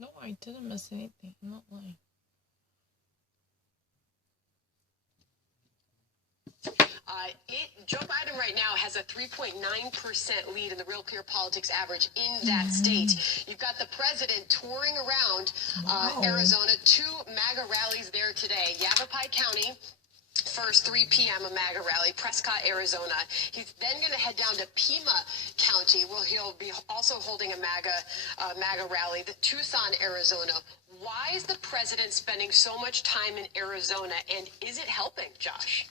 No, I didn't miss anything. I'm not lying. Joe Biden right now has a 3.9% lead in the Real Clear Politics average in that state. You've got the president touring around Arizona. 2 MAGA rallies there today. Yavapai County, first 3 p.m. a MAGA rally, Prescott, Arizona. He's then going to head down to Pima County, where he'll be also holding a MAGA rally, the Tucson, Arizona. Why is the president spending so much time in Arizona, and is it helping, Josh?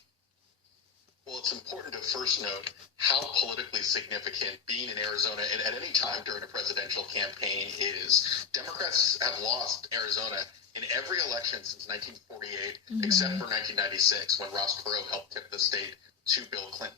Well, it's important to first note how politically significant being in Arizona at any time during a presidential campaign is. Democrats have lost Arizona in every election since 1948, except for 1996, when Ross Perot helped tip the state to Bill Clinton.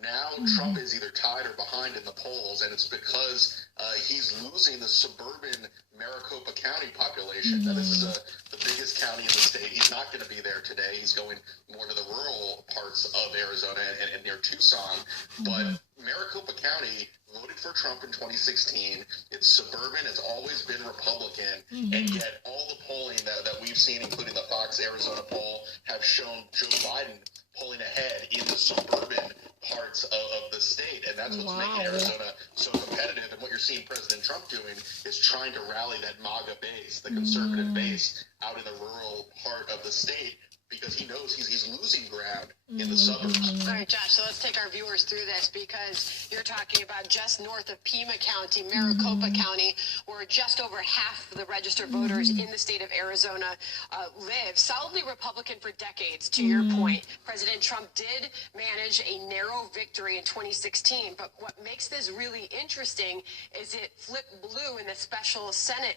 Now Trump is either tied or behind in the polls, and it's because he's losing the suburban Maricopa County population. Now, this is the biggest county in the state. He's not going to be there today. He's going more to the rural parts of Arizona and near Tucson. But Maricopa County voted for Trump in 2016. It's suburban. It's always been Republican. And yet all the polling that we've seen, including the Fox Arizona poll, have shown Joe Biden pulling ahead in the suburban parts of the state, and that's what's making Arizona so competitive. And what you're seeing President Trump doing is trying to rally that MAGA base, the conservative base, out in the rural part of the state, because he knows he's losing ground in the suburbs. All right, Josh, so let's take our viewers through this, because you're talking about just north of Pima County, Maricopa County, where just over half of the registered voters in the state of Arizona live. Solidly Republican for decades, to your point. President Trump did manage a narrow victory in 2016, but what makes this really interesting is it flipped blue in the special Senate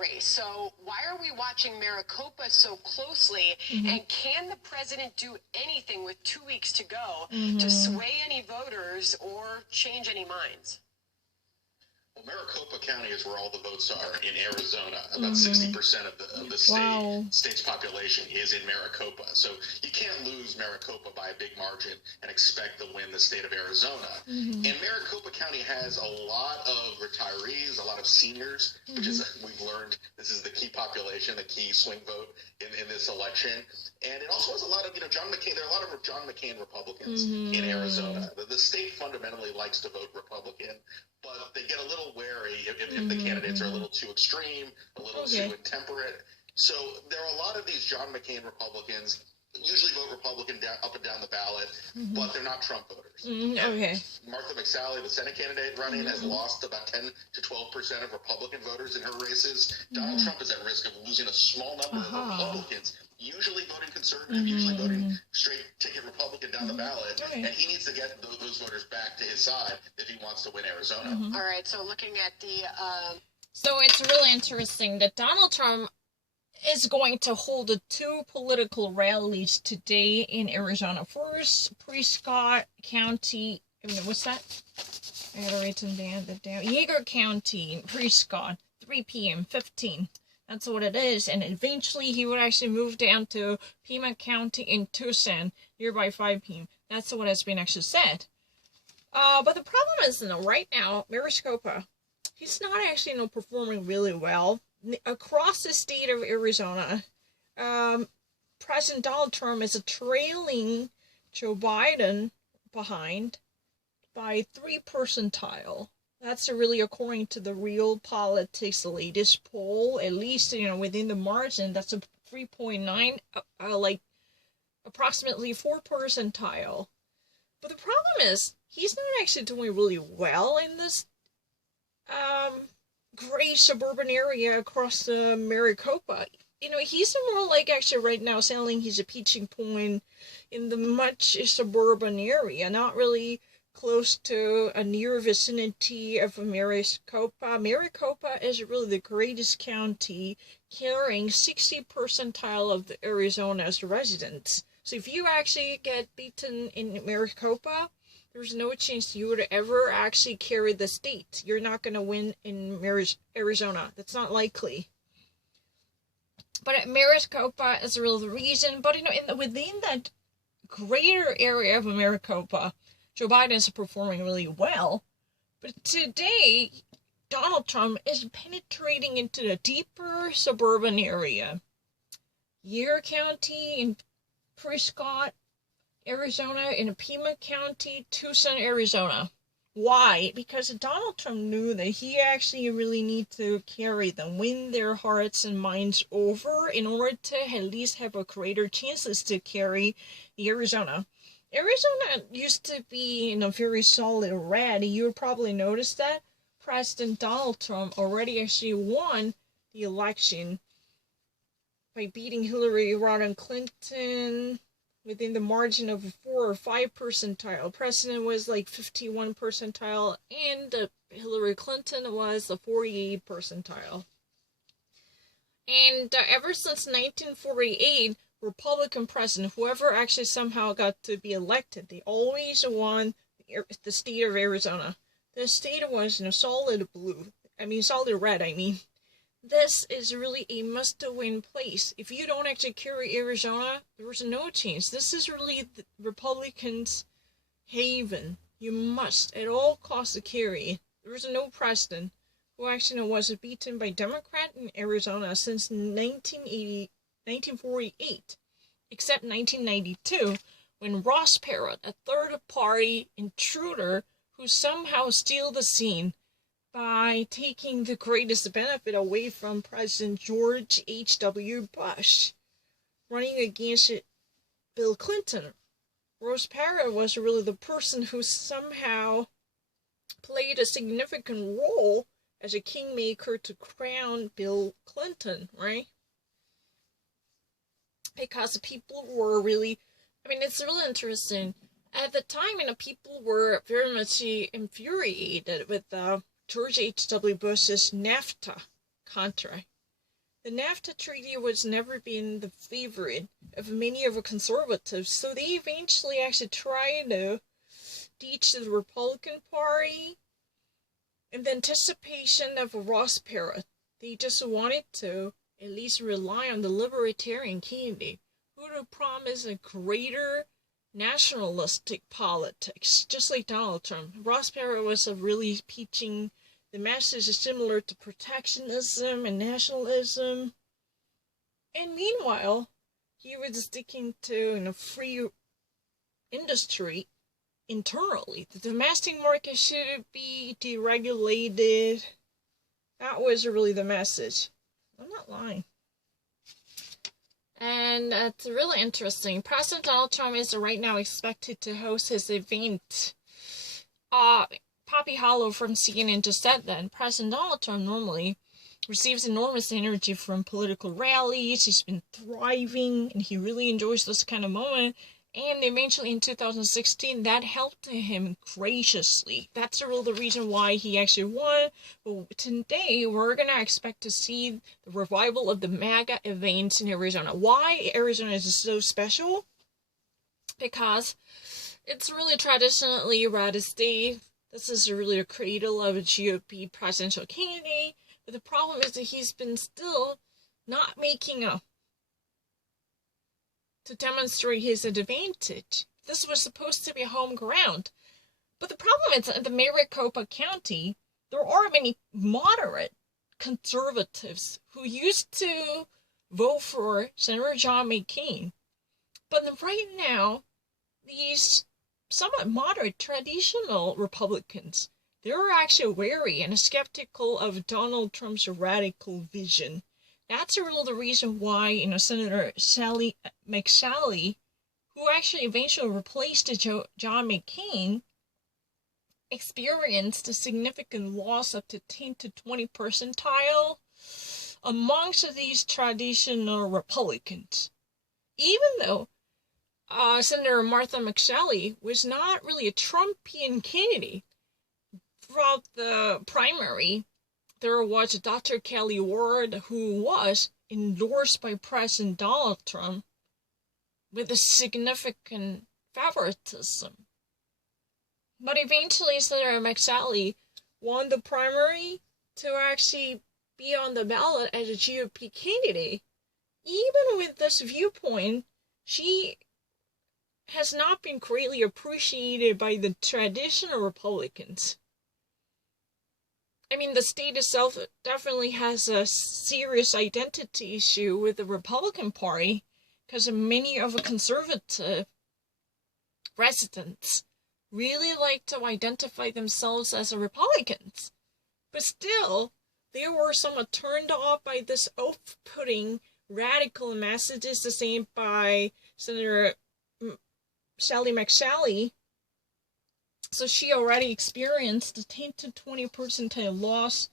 race. So why are we watching Maricopa so closely, and can the president do anything with 2 weeks to go to sway any voters or change any minds? Well, Maricopa County is where all the votes are in Arizona. About 60% of the state's population is in Maricopa. So you can't lose Maricopa by a big margin and expect to win the state of Arizona. And Maricopa County has a lot of retirees, a lot of seniors, which is, we've learned, this is the key population, the key swing vote in this election. And it also has a lot of, John McCain, there are a lot of John McCain Republicans in Arizona. The state fundamentally likes to vote Republican, but they get a little wary if the candidates are a little too extreme, a little too intemperate. So there are a lot of these John McCain Republicans usually vote Republican up and down the ballot, but they're not Trump voters. Martha McSally, the Senate candidate running, has lost about 10 to 12% of Republican voters in her races. Donald Trump is at risk of losing a small number of Republicans, usually voting conservative, usually voting straight ticket Republican down the ballot, and he needs to get those voters back to his side if he wants to win Arizona. All right, so looking at the... So it's really interesting that Donald Trump is going to hold 2 political rallies today in Arizona. First, Prescott County, what's that? I gotta write them down. Yeager County, Prescott, 3 p.m., 15. That's what it is. And eventually he would actually move down to Pima County in Tucson, nearby 5 p.m. That's what has been actually said. But the problem is, right now, Maricopa, he's not actually, performing really well. Across the state of Arizona, President Donald Trump is trailing Joe Biden behind by 3 percentile. That's really according to the Real Politics latest poll. At least, within the margin, that's a 3.9, like approximately 4 percentile. But the problem is, he's not actually doing really well in this gray suburban area across Maricopa. He's more like actually right now sounding he's a pitching point in the much suburban area, not really close to a near vicinity of Maricopa. Maricopa is really the greatest county, carrying 60 percentile of the Arizona's residents. So if you actually get beaten in Maricopa, there's no chance you would ever actually carry the state. You're not going to win in Arizona. That's not likely. But Maricopa is really the reason. But, within that greater area of Maricopa, Joe Biden is performing really well. But today, Donald Trump is penetrating into the deeper suburban area. Year County in Prescott, Arizona, and Pima County, Tucson, Arizona. Why? Because Donald Trump knew that he actually really need to carry them, win their hearts and minds over in order to at least have a greater chances to carry the Arizona. Arizona used to be in a very solid red. You probably noticed that. President Donald Trump already actually won the election by beating Hillary Clinton within the margin of 4 or 5 percentile. President was like 51 percentile, and Hillary Clinton was a 48 percentile. And ever since 1948, Republican president, whoever actually somehow got to be elected, they always won the state of Arizona. The state was in a solid red. This is really a must-win place. If you don't actually carry Arizona, there's no chance. This is really the Republicans' haven. You must, at all costs, carry it. There's no president who actually was beaten by Democrat in Arizona since 1948, except 1992, when Ross Perot, a third-party intruder who somehow steal the scene by taking the greatest benefit away from President George H.W. Bush, running against Bill Clinton. Ross Perot was really the person who somehow played a significant role as a kingmaker to crown Bill Clinton, right? Because people were really, it's really interesting. At the time, people were very much infuriated with George H.W. Bush's NAFTA contract. The NAFTA treaty was never been the favorite of many of the conservatives, so they eventually actually tried to teach the Republican Party in the anticipation of Ross Perot. They just wanted to at least rely on the libertarian candidate who would promise a greater nationalistic politics, just like Donald Trump. Ross Perot was really teaching the message is similar to protectionism and nationalism. And meanwhile, he was sticking to free industry internally. The domestic market should be deregulated. That was really the message. I'm not lying. And it's really interesting. President Donald Trump is right now expected to host his event. Poppy Hollow from CNN just said that President Donald Trump normally receives enormous energy from political rallies. He's been thriving, and he really enjoys this kind of moment. And eventually in 2016, that helped him graciously. That's really the reason why he actually won. But today, we're going to expect to see the revival of the MAGA events in Arizona. Why Arizona is so special? Because it's really traditionally a red state. This is really a cradle of a GOP presidential candidate. But the problem is that he's been still not making up to demonstrate his advantage. This was supposed to be home ground. But the problem is that in the Maricopa County, there are many moderate conservatives who used to vote for Senator John McCain. But right now, these somewhat moderate traditional Republicans, they're actually wary and skeptical of Donald Trump's radical vision. That's really the reason why, Senator Sally McSally, who actually eventually replaced John McCain, experienced a significant loss up to 10 to 20 percentile amongst these traditional Republicans. Even though Senator Martha McSally was not really a Trumpian candidate. Throughout the primary, there was Dr. Kelly Ward, who was endorsed by President Donald Trump with a significant favoritism. But eventually, Senator McSally won the primary to actually be on the ballot as a GOP candidate. Even with this viewpoint, she has not been greatly appreciated by the traditional Republicans. I mean, the state itself definitely has a serious identity issue with the Republican Party because many of the conservative residents really like to identify themselves as Republicans. But still, they were somewhat turned off by this off-putting radical messages, the same by Senator Sally McSally. So she already experienced the 10 to 20 percentile loss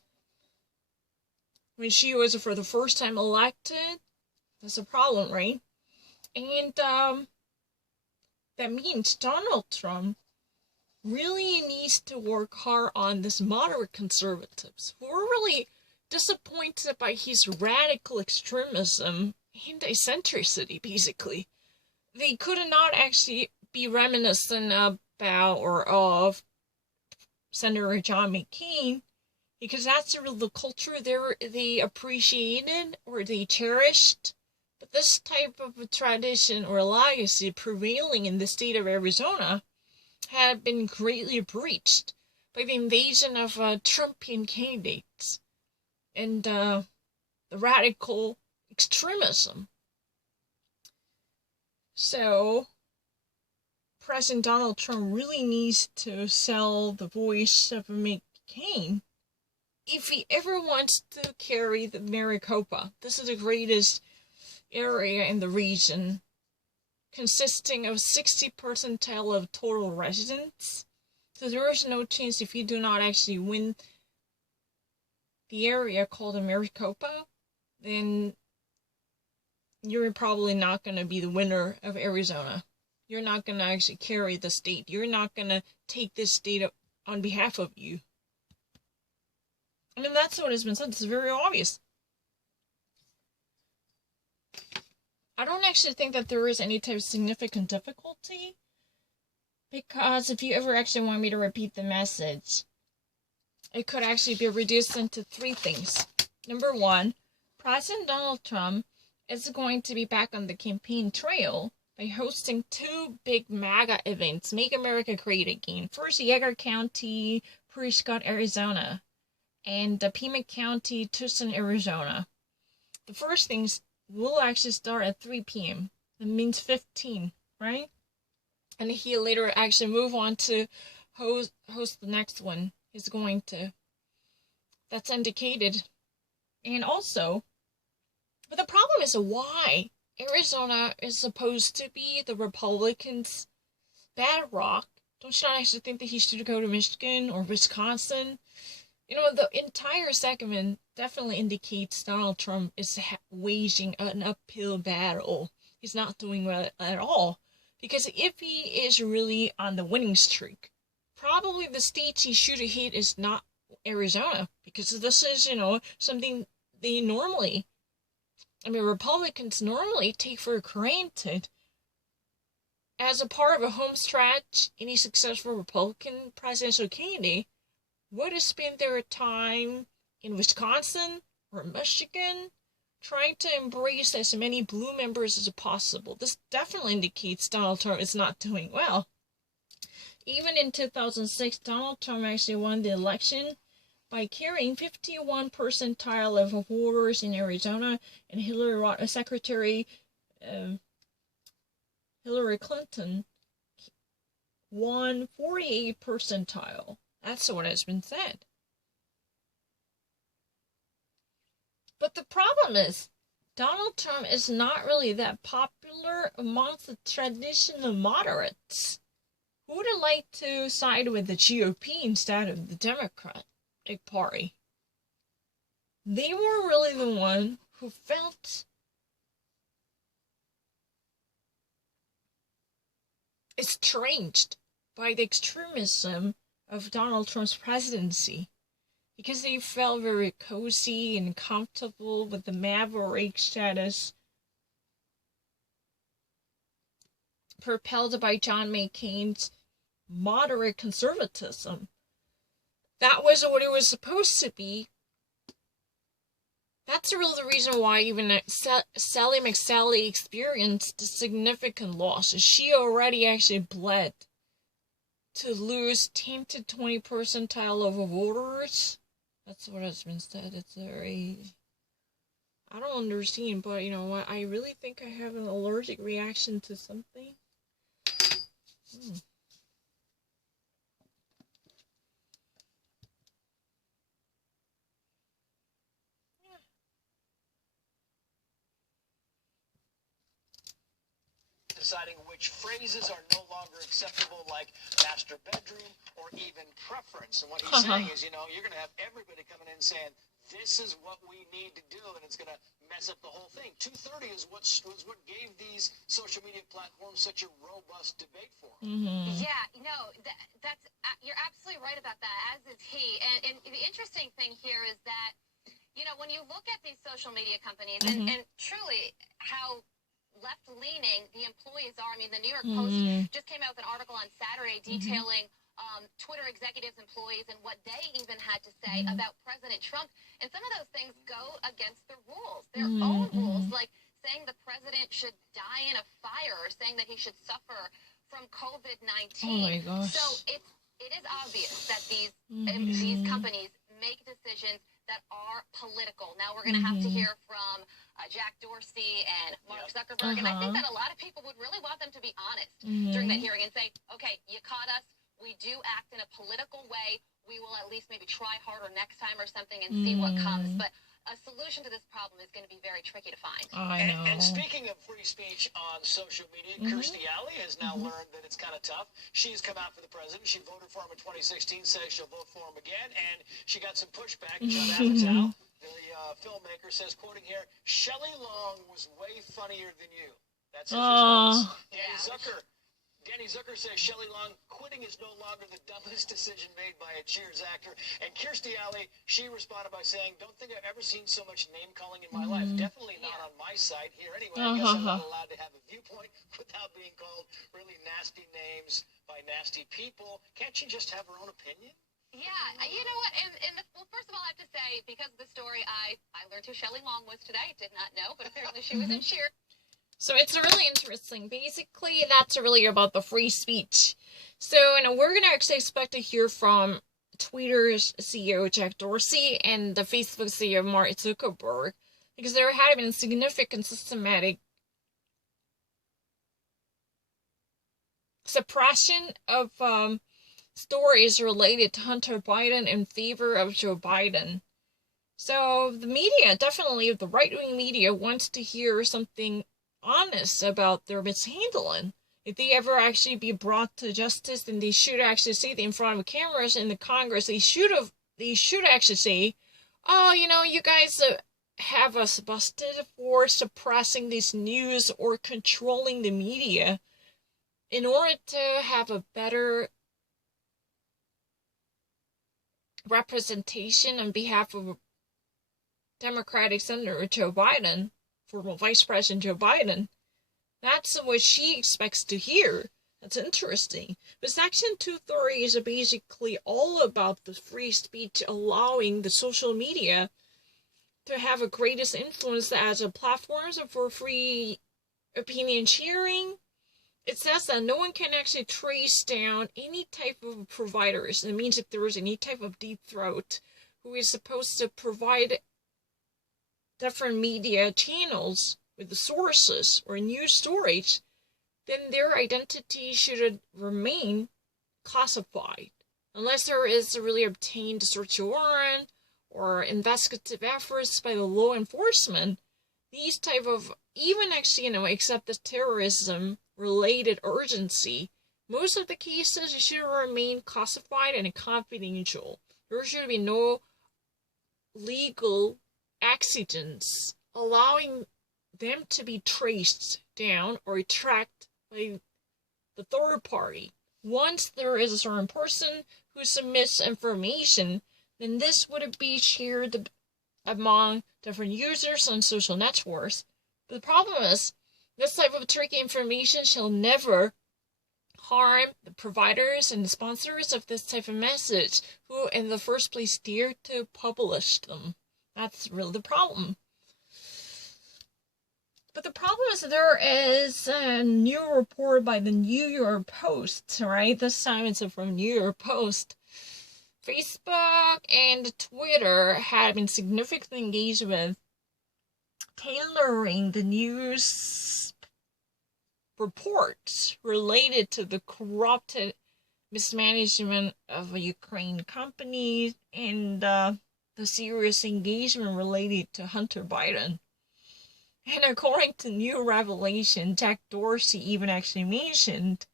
when she was for the first time elected. That's a problem, right? And that means Donald Trump really needs to work hard on this moderate conservatives who are really disappointed by his radical extremism and eccentricity, basically. They could not actually be reminiscent about or of Senator John McCain, because that's the culture they appreciated or they cherished. But this type of a tradition or legacy prevailing in the state of Arizona had been greatly breached by the invasion of Trumpian candidates and the radical extremism. So, President Donald Trump really needs to sell the voice of McCain if he ever wants to carry the Maricopa. This is the greatest area in the region, consisting of 60 percentile of total residents. So there is no chance if you do not actually win the area called the Maricopa, then you're probably not going to be the winner of Arizona. You're not going to actually carry the state. You're not going to take this state on behalf of you. I mean, that's what has been said. It's very obvious. I don't actually think that there is any type of significant difficulty, because if you ever actually want me to repeat the message, it could actually be reduced into three things. Number one, President Donald Trump is going to be back on the campaign trail by hosting two big MAGA events, Make America Great Again. First, Yeager County, Prescott, Arizona, and Pima County, Tucson, Arizona. The first things will actually start at 3 p.m. That means 15, right? And he later actually move on to host the next one. He's going to. That's indicated. And also, but the problem is why Arizona is supposed to be the Republicans' bedrock. Don't you not actually think that he should go to Michigan or Wisconsin? You know, the entire segment definitely indicates Donald Trump is waging an uphill battle. He's not doing well at all. Because if he is really on the winning streak, probably the states he should have hit is not Arizona. Because this is, something they normally, Republicans normally take for granted. As a part of a home stretch, any successful Republican presidential candidate would have spent their time in Wisconsin or Michigan trying to embrace as many blue members as possible. This definitely indicates Donald Trump is not doing well. Even in 2006, Donald Trump actually won the election by carrying 51 percentile of voters in Arizona, and Secretary Hillary Clinton won 48 percentile. That's what has been said. But the problem is, Donald Trump is not really that popular amongst the traditional moderates who would have liked to side with the GOP instead of the Democratic Party. They were really the one who felt estranged by the extremism of Donald Trump's presidency, because they felt very cozy and comfortable with the maverick status propelled by John McCain's moderate conservatism. That was what it was supposed to be. That's really the reason why even Sally McSally experienced a significant loss. She already actually bled to lose 10 to 20 percentile of voters That's what has been said. It's very... I don't understand, but you know what? I really think I have an allergic reaction to something. Deciding which phrases are no longer acceptable, like master bedroom or even preference. And what he's saying is, you're going to have everybody coming in saying, this is what we need to do, and it's going to mess up the whole thing. 230 is what gave these social media platforms such a robust debate for them. Yeah, that's you're absolutely right about that, as is he. And the interesting thing here is that, when you look at these social media companies and truly how left-leaning the employees are. I mean, the New York Post just came out with an article on Saturday detailing Twitter executives, employees, and what they even had to say about President Trump. And some of those things go against the rules, their own rules, like saying the president should die in a fire or saying that he should suffer from COVID-19. Oh my gosh. So it is obvious that these companies make decisions that are political. Now we're going to have to hear from Jack Dorsey and Mark Zuckerberg, and I think that a lot of people would really want them to be honest during that hearing and say, okay, you caught us. We do act in a political way. We will at least maybe try harder next time or something and see what comes. But a solution to this problem is going to be very tricky to find. I know. And speaking of free speech on social media, Kirstie Alley has now learned that it's kind of tough. She's come out for the president. She voted for him in 2016, says she'll vote for him again, and she got some pushback. Judd Apatow, the filmmaker, says, quoting here, Shelley Long was way funnier than you. That's his response. Danny Zucker says Shelley Long quitting is no longer the dumbest decision made by a Cheers actor. And Kirstie Alley, she responded by saying, don't think I've ever seen so much name-calling in my life. Definitely not on my side here. Anyway, I guess I'm not allowed to have a viewpoint without being called really nasty names by nasty people. Can't she just have her own opinion? Yeah, you know what? Well, first of all, I have to say, because of the story, I learned who Shelley Long was today. Did not know, but apparently she was in Cheers. So it's really interesting. Basically, that's really about the free speech. So, we're going to actually expect to hear from Twitter's CEO, Jack Dorsey, and the Facebook CEO, Mark Zuckerberg, because there had been significant systematic suppression of stories related to Hunter Biden in favor of Joe Biden. So the media, definitely the right-wing media, wants to hear something honest about their mishandling. If they ever actually be brought to justice, then they should actually say that in front of cameras in the Congress. They should actually say, oh, you guys have us busted for suppressing this news or controlling the media in order to have a better representation on behalf of Democratic Senator Joe Biden, former Vice President Joe Biden. That's what she expects to hear. That's interesting. But Section 230 is basically all about the free speech, allowing the social media to have a greatest influence as a platforms for free opinion sharing. It says that no one can actually trace down any type of providers. It means if there is any type of deep throat who is supposed to provide different media channels with the sources or news stories, then their identity should remain classified. Unless there is a really obtained search warrant or investigative efforts by the law enforcement, these type of, even actually, except the terrorism-related urgency, most of the cases should remain classified and confidential. There should be no legal accidents allowing them to be traced down or tracked by the third party. Once there is a certain person who submits information, then this would be shared among different users on social networks. But the problem is, this type of tricky information shall never harm the providers and the sponsors of this type of message, who in the first place dare to publish them. That's really the problem. But the problem is there is a new report by the New York Post, right? This time it's from New York Post, Facebook and Twitter had been significantly engaged with tailoring the news reports related to the corrupted mismanagement of a Ukraine company and the serious engagement related to Hunter Biden. And according to new revelation, Jack Dorsey even actually mentioned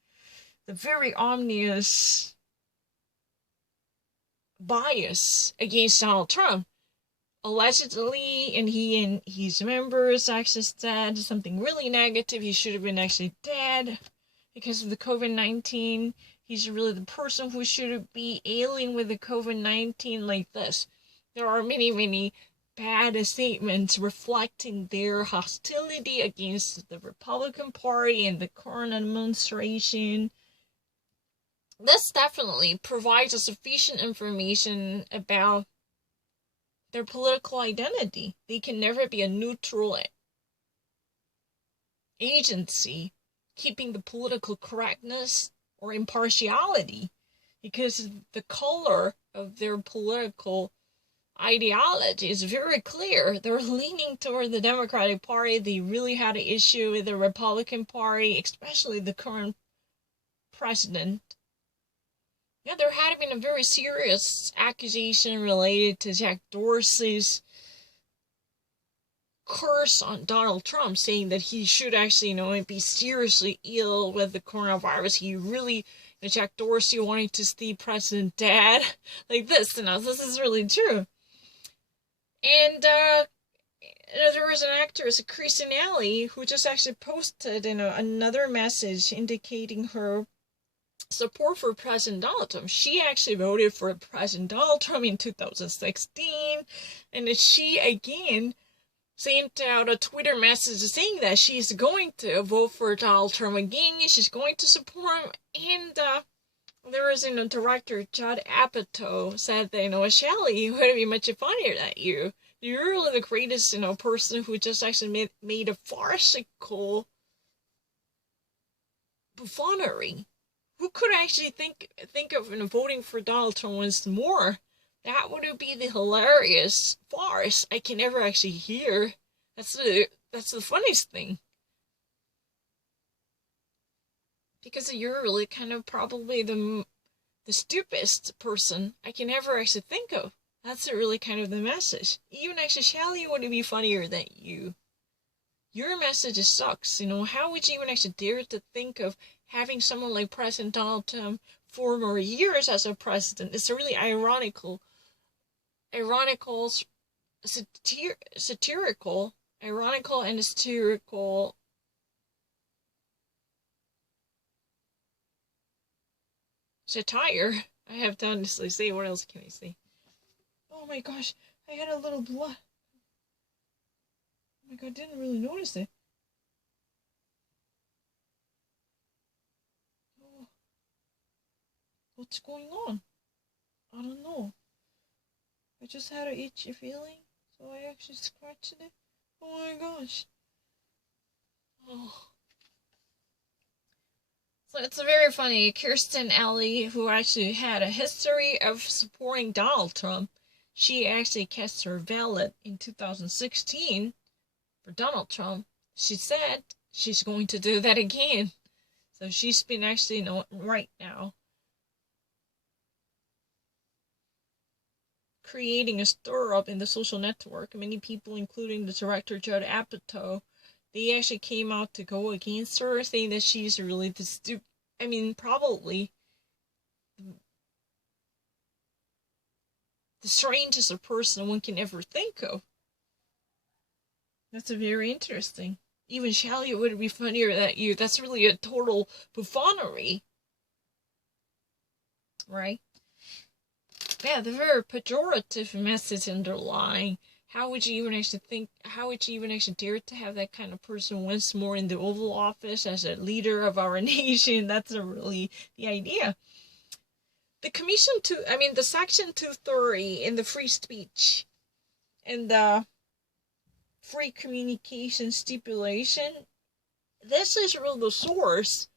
the very ominous bias against Donald Trump. Allegedly, and he and his members actually said something really negative. He should have been actually dead because of the COVID-19. He's really the person who should be ailing with the COVID-19 like this. There are many, many bad statements reflecting their hostility against the Republican Party and the current administration. This definitely provides us sufficient information about their political identity. They can never be a neutral agency keeping the political correctness or impartiality because the color of their political ideology is very clear. They're leaning toward the Democratic Party. They really had an issue with the Republican Party, especially the current president. Yeah, there had been a very serious accusation related to Jack Dorsey's curse on Donald Trump, saying that he should actually, be seriously ill with the coronavirus. He really, Jack Dorsey wanting to see President dead, like this. This is really true. And, there was an actress, Kristen Alley, who just actually posted, another message indicating her support for President Donald Trump. She actually voted for President Donald Trump in 2016, and she again sent out a Twitter message saying that she's going to vote for Donald Trump again, and she's going to support him. And there was director Judd Apatow said that Shelley would be much funnier than you. You're really the greatest person who just actually made a farcical buffoonery. Who could actually think of voting for Donald Trump once more? That would be the hilarious farce I can never actually hear. That's the funniest thing. Because you're really kind of probably the stupidest person I can ever actually think of. That's really kind of the message. Even actually Shelley would be funnier than you. Your message sucks. How would you even actually dare to think of having someone like President Donald Trump for more years as a president? It's a really ironical, satirical satire. I have to honestly say, what else can I say? Oh my gosh, I had a little blood. Oh my god, I didn't really notice it. Oh. What's going on? I don't know. I just had an itchy feeling, so I actually scratched it. Oh my gosh. Oh. So it's very funny. Kristen Alley, who actually had a history of supporting Donald Trump, she actually cast her ballot in 2016 for Donald Trump. She said she's going to do that again. So she's been actually, right now creating a stir up in the social network. Many people, including the director Judd Apatow, they actually came out to go against her, saying that she's really probably the strangest person one can ever think of. That's very interesting. Even Shelley would be funnier than you. That's really a total buffoonery. Right? Yeah, the very pejorative message underlying. How would you even actually dare to have that kind of person once more in the Oval Office as a leader of our nation? That's really the idea. The the Section 230 in the free speech and the free communication stipulation, this is really the source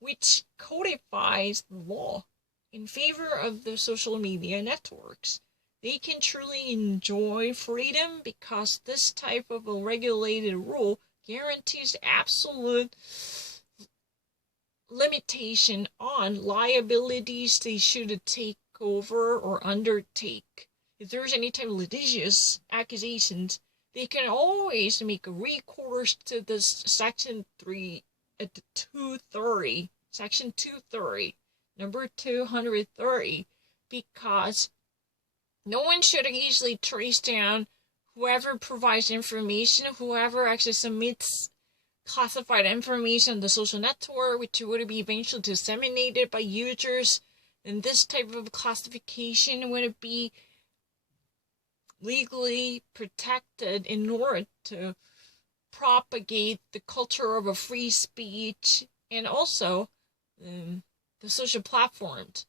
which codifies the law. in favor of the social media networks. They can truly enjoy freedom because this type of a regulated rule guarantees absolute limitation on liabilities they should take over or undertake. If there's any type of litigious accusations, they can always make a recourse to this Section 230, Section 230, number 230, because no one should easily trace down whoever provides information, whoever actually submits classified information on the social network, which would be eventually disseminated by users. And this type of classification would be legally protected in order to propagate the culture of a free speech, and also the social platforms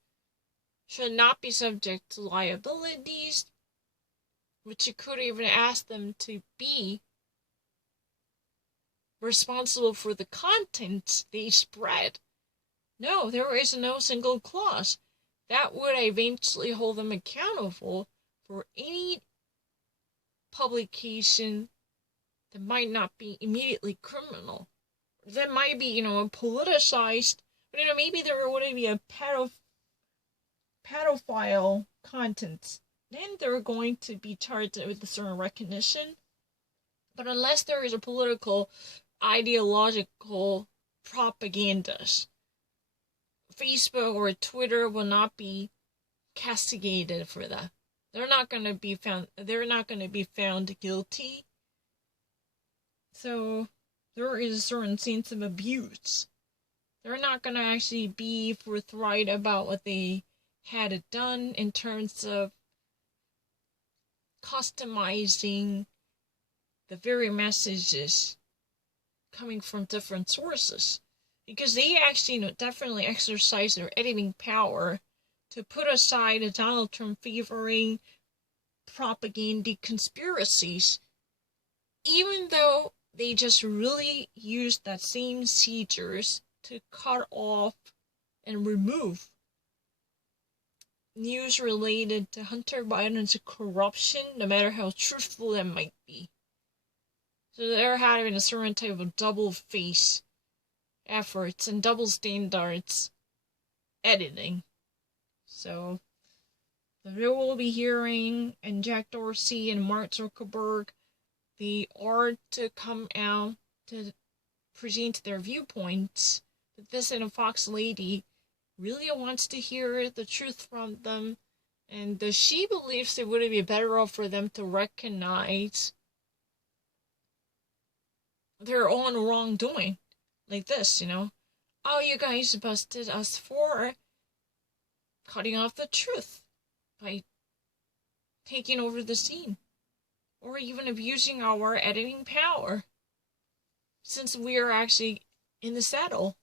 should not be subject to liabilities, which you could even ask them to be responsible for the content they spread. No, there is no single clause that would eventually hold them accountable for any publication that might not be immediately criminal. That might be, politicized, but maybe there would be a pedophile content. Then they're going to be charged with a certain recognition. But unless there is a political, ideological propaganda, Facebook or Twitter will not be castigated for that. They're not going to be found guilty. So there is a certain sense of abuse. They're not going to actually be forthright about what they had done in terms of customizing the very messages coming from different sources. Because they actually definitely exercise their editing power to put aside a Donald Trump favoring propaganda conspiracies, even though they just really used that same procedures to cut off and remove news related to Hunter Biden's corruption, no matter how truthful that might be. So they're having a certain type of double face efforts and double standards editing. So we will be hearing, and Jack Dorsey and Mark Zuckerberg, they are to come out to present their viewpoints. But this and a Fox lady really wants to hear the truth from them, and she believes it would be better off for them to recognize their own wrongdoing. Like this, oh, you guys busted us for cutting off the truth by taking over the scene, or even abusing our editing power, since we are actually in the saddle,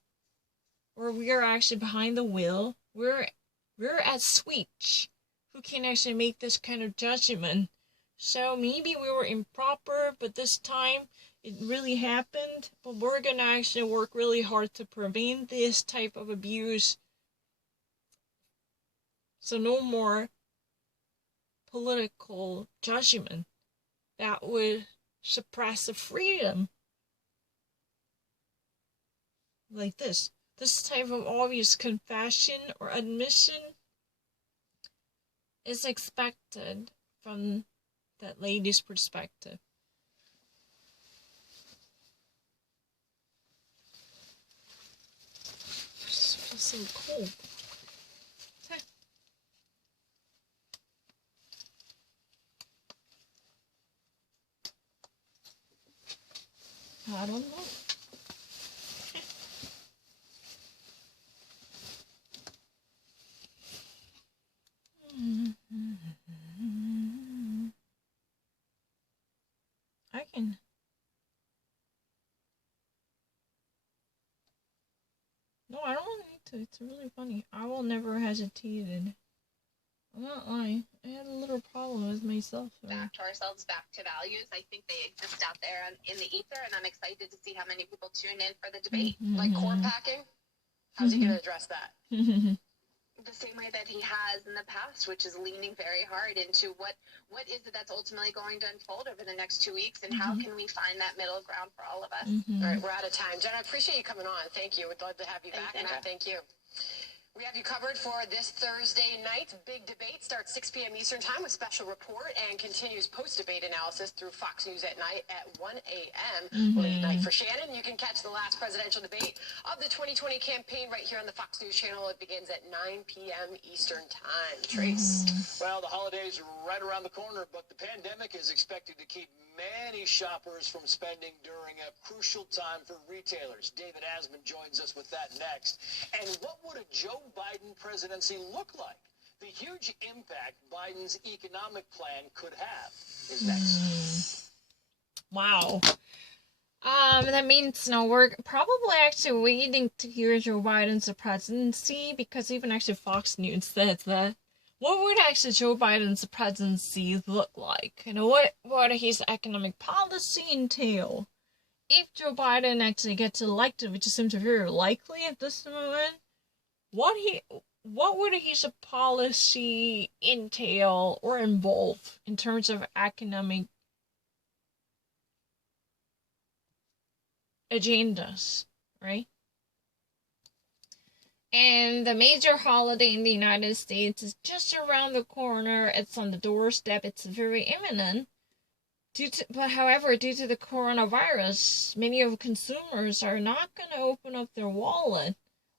or we are actually behind the wheel. We're at switch, who can actually make this kind of judgment. So maybe we were improper, but this time it really happened. But we're gonna actually work really hard to prevent this type of abuse. So no more political judgment that would suppress the freedom. Like this type of obvious confession or admission is expected from that lady's perspective. It feels so cold. I don't know. I can. No, I don't need to. It's really funny. I will never hesitated. I'm not lying. I had a little problem with myself. Back to ourselves, back to values. I think they exist out there in the ether, and I'm excited to see how many people tune in for the debate. Like court packing? How's he going to address that? the same way that he has in the past, which is leaning very hard into what is it that's ultimately going to unfold over the next 2 weeks, and how can we find that middle ground for all of us. All right, we're out of time. Jen, I appreciate you coming on. Thank you. We'd love to have you back. Matt, thank you. We have you covered for this Thursday night. Big debate starts 6 p.m. Eastern Time with special report and continues post-debate analysis through Fox News at night at 1 a.m. Late night for Shannon. You can catch the last presidential debate of the 2020 campaign right here on the Fox News channel. It begins at 9 p.m. Eastern Time. Trace. Well, the holidays are right around the corner, but the pandemic is expected to keep many shoppers from spending during a crucial time for retailers. David Asman joins us with that next. And what would a Joe Biden presidency look like? The huge impact Biden's economic plan could have is next. Wow. That means, we're probably actually waiting to hear Joe Biden's presidency, because even actually Fox News said that. What would actually Joe Biden's presidency look like? What would his economic policy entail? If Joe Biden actually gets elected, which seems very likely at this moment, what would his policy entail or involve in terms of economic agendas, right? And the major holiday in the United States is just around the corner. It's on the doorstep. It's very imminent. However, due to the coronavirus, many of consumers are not going to open up their wallet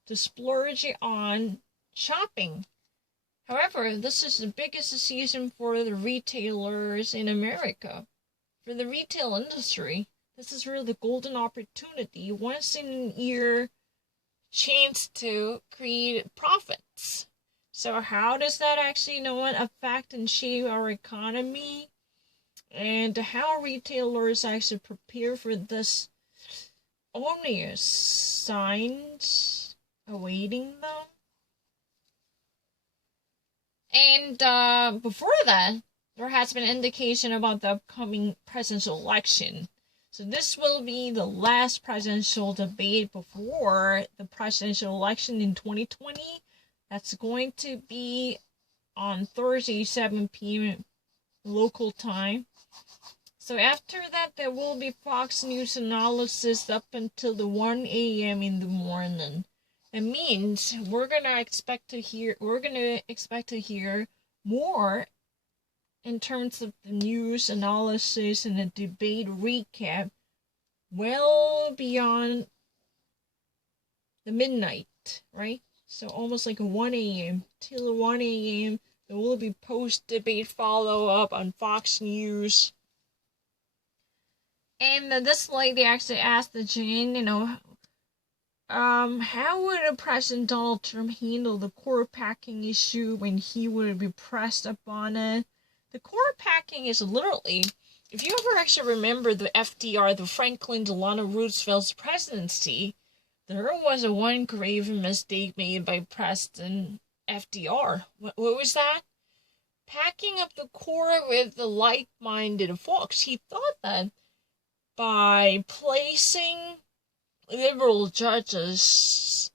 to splurge on shopping. However, this is the biggest season for the retailers in America. For the retail industry, this is really the golden opportunity, once in a year chance to create profits. So how does that actually affect and shape our economy? And how retailers actually prepare for this ominous signs awaiting them? And before that, there has been indication about the upcoming presidential election. So this will be the last presidential debate before the presidential election in 2020. That's going to be on Thursday, 7 p.m. local time. So after that, there will be Fox News analysis up until the 1 a.m. in the morning. It means we're gonna expect to hear more in terms of the news analysis and the debate recap well beyond the midnight, right? So almost like 1 a.m. till 1 a.m. There will be post-debate follow-up on Fox News. And this lady actually asked the Jane, how would President Donald Trump handle the core packing issue when he would be pressed upon it? The core packing is literally, if you ever actually remember the FDR, the Franklin Delano Roosevelt's presidency, there was a one grave mistake made by President FDR. What was that? Packing up the core with the like-minded folks. He thought that by placing liberal judges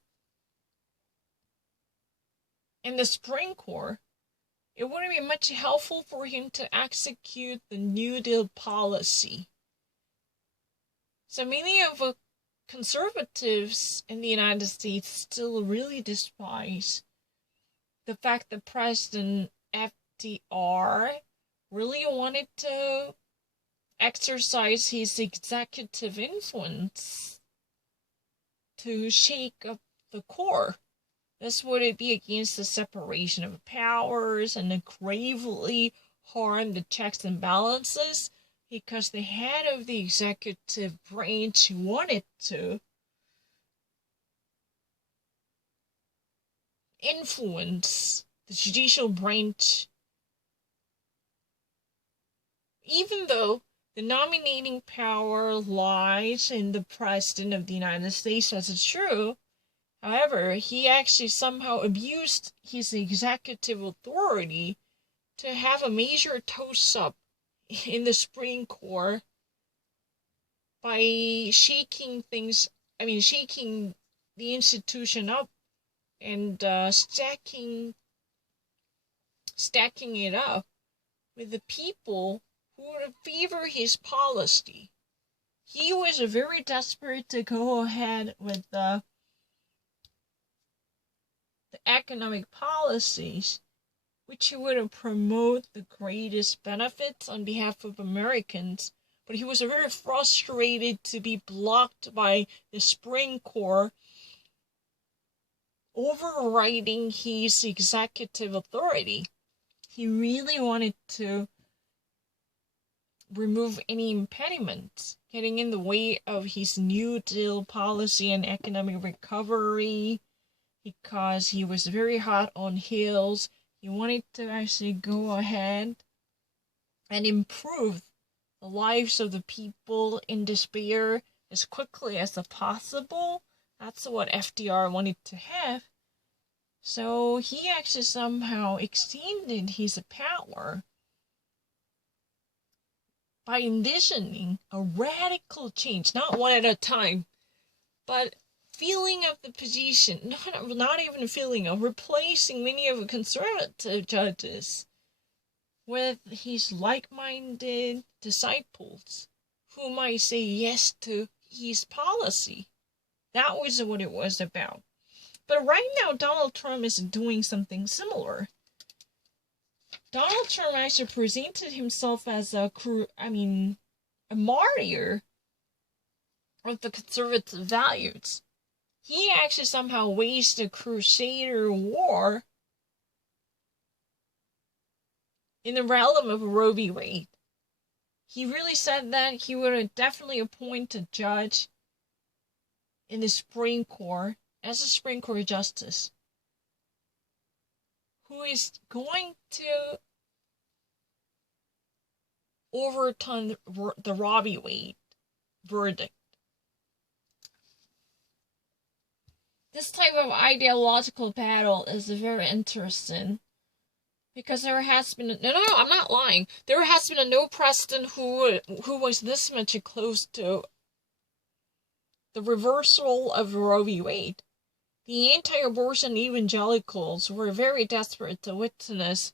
in the Supreme Court, it wouldn't be much helpful for him to execute the New Deal policy. So many of the conservatives in the United States still really despise the fact that President FDR really wanted to exercise his executive influence to shake up the core. This would be against the separation of powers and gravely harm the checks and balances, because the head of the executive branch wanted to influence the judicial branch, even though the nominating power lies in the President of the United States. That's true. However, he actually somehow abused his executive authority to have a major toss-up in the Supreme Court by shaking the institution up and stacking it up with the people who would favor his policy. He was very desperate to go ahead with the economic policies which would promote the greatest benefits on behalf of Americans, but he was very frustrated to be blocked by the Supreme Court overriding his executive authority. He really wanted to remove any impediments getting in the way of his New Deal policy and economic recovery, because he was very hot on heels. He wanted to actually go ahead and improve the lives of the people in despair as quickly as possible. That's what FDR wanted to have. So he actually somehow extended his power by envisioning a radical change, not one at a time, but feeling of the position, not even a feeling of replacing many of the conservative judges with his like-minded disciples who might say yes to his policy. That was what it was about. But right now, Donald Trump is doing something similar. Donald Trump actually presented himself as a martyr of the conservative values. He actually somehow waged a crusader war in the realm of Roe v. Wade. He really said that he would definitely appoint a judge in the Supreme Court as a Supreme Court justice who is going to overturn the Roe v. Wade verdict. This type of ideological battle is very interesting because there has been I'm not lying. There has been no president who was this much close to the reversal of Roe v. Wade. The anti-abortion evangelicals were very desperate to witness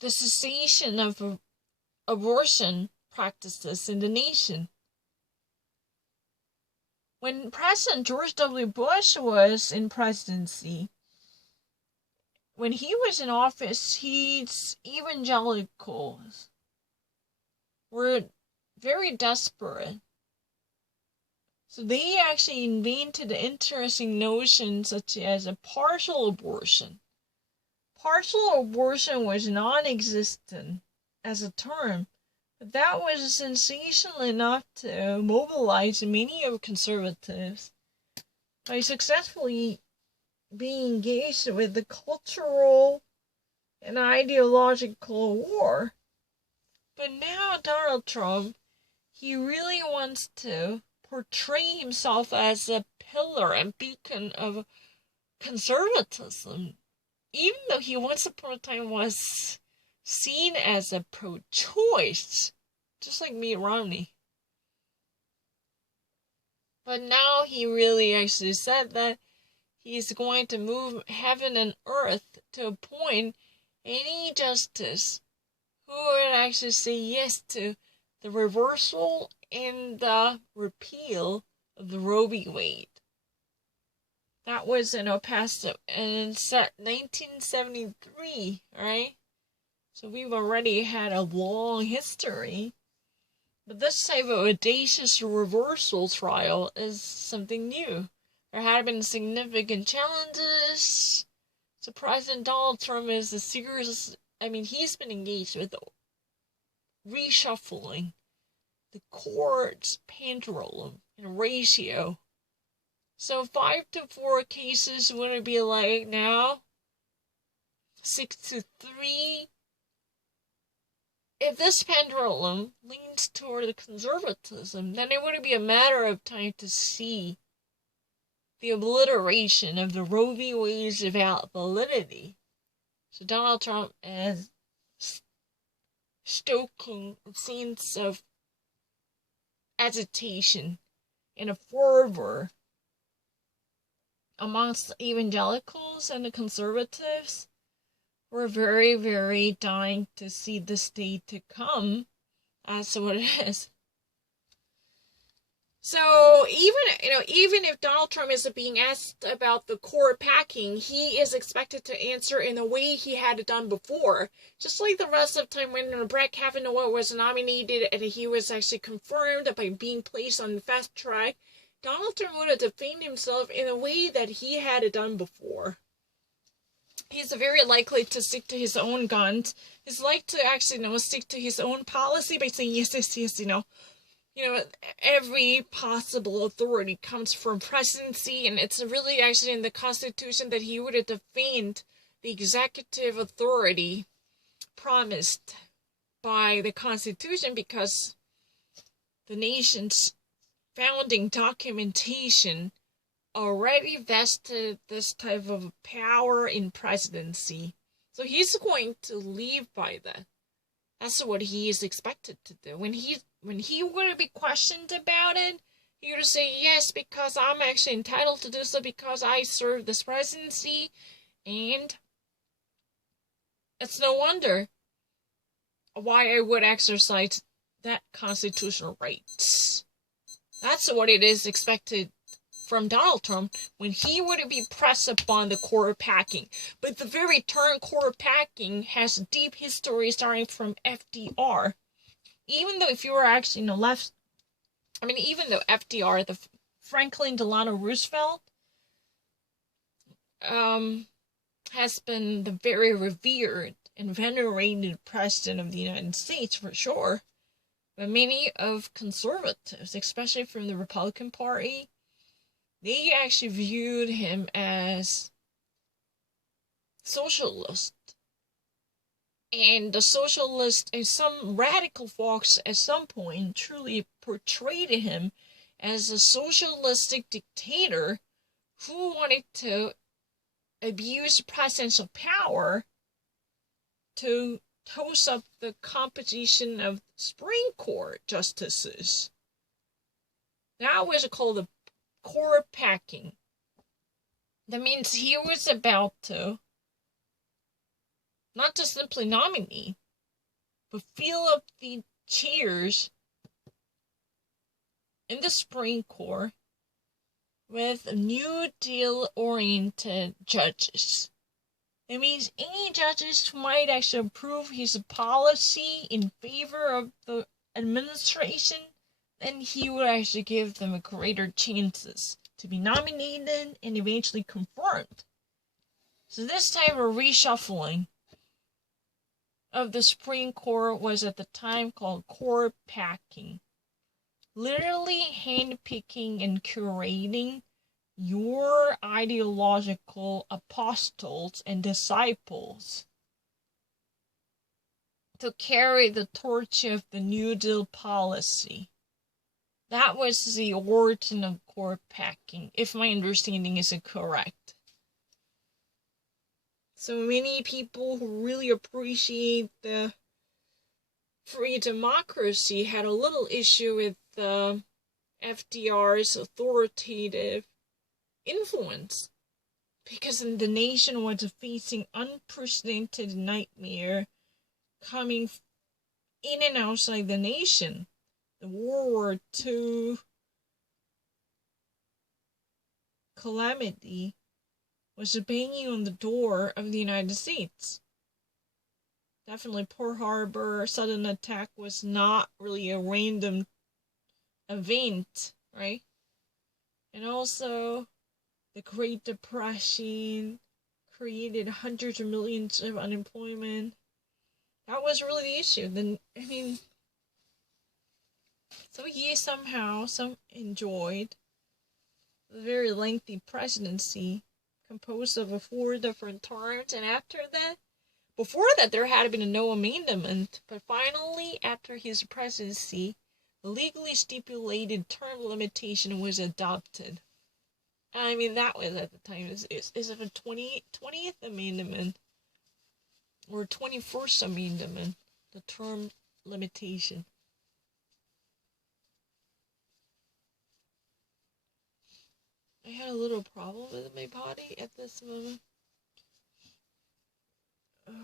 the cessation of abortion practices in the nation. When President George W. Bush was in presidency, when he was in office, his evangelicals were very desperate. So they actually invented interesting notions such as a partial abortion. Partial abortion was non-existent as a term, but that was sensational enough to mobilize many of conservatives by successfully being engaged with the cultural and ideological war. But now Donald Trump, he really wants to portray himself as a pillar and beacon of conservatism, even though he once upon a time was seen as a pro-choice, just like Mitt Romney. But now he really actually said that he's going to move heaven and earth to appoint any justice who would actually say yes to the reversal and the repeal of the Roe v. Wade. That was passed in 1973, right? So we've already had a long history. But this type of audacious reversal trial is something new. There had been significant challenges. So President Donald Trump is a serious, he's been engaged with reshuffling the court's pendulum and ratio. So 5-4 cases would be like now 6-3. If this pendulum leans toward the conservatism, then it would be a matter of time to see the obliteration of the Roe v. Wade's validity. So Donald Trump is stoking a sense of agitation and a fervor amongst evangelicals and the conservatives were very, very dying to see this day to come as what it is. So even if Donald Trump is being asked about the court packing, he is expected to answer in the way he had done before. Just like the rest of the time when Brett Kavanaugh was nominated and he was actually confirmed by being placed on the fast track, Donald Trump would have defended himself in a way that he had done before. He's very likely to stick to his own guns. He's like to actually, stick to his own policy by saying yes, every possible authority comes from presidency, and it's really actually in the Constitution that he would have defamed the executive authority promised by the Constitution, because the nation's founding documentation already vested this type of power in presidency. So he's going to leave by that. That's what he is expected to do. When he would be questioned about it, he would say, yes, because I'm actually entitled to do so because I serve this presidency, and it's no wonder why I would exercise that constitutional rights. That's what it is expected from Donald Trump when he would be pressed upon the court packing. But the very term court packing has deep history starting from FDR. Even though if you were actually in the left, even though FDR, the Franklin Delano Roosevelt, has been the very revered and venerated president of the United States for sure, but many of conservatives, especially from the Republican Party, they actually viewed him as socialist. And the socialist and some radical folks at some point truly portrayed him as a socialistic dictator who wanted to abuse presidential power to toast up the composition of Supreme Court justices. That was called the court packing. That means he was about to not just simply nominate, but fill up the chairs in the Supreme Court with New Deal-oriented judges. It means any judges who might actually approve his policy in favor of the administration, then he would actually give them a greater chances to be nominated and eventually confirmed. So this type of reshuffling of the Supreme Court was at the time called court packing. Literally handpicking and curating your ideological apostles and disciples to carry the torch of the New Deal policy. That was the origin of court packing, if my understanding is correct. So many people who really appreciate the free democracy had a little issue with FDR's authoritative influence, because the nation was facing unprecedented nightmare coming in and outside the nation. The World War II calamity was banging on the door of the United States. Definitely Pearl Harbor sudden attack was not really a random event, right? And also, the Great Depression created hundreds of millions of unemployment. That was really the issue. So he somehow enjoyed a very lengthy presidency composed of 4 different terms, and before that there had been no amendment, but finally after his presidency, the legally stipulated term limitation was adopted. That was at the time, is it a 20th amendment or 21st amendment, the term limitation? I had a little problem with my body at this moment. Ugh.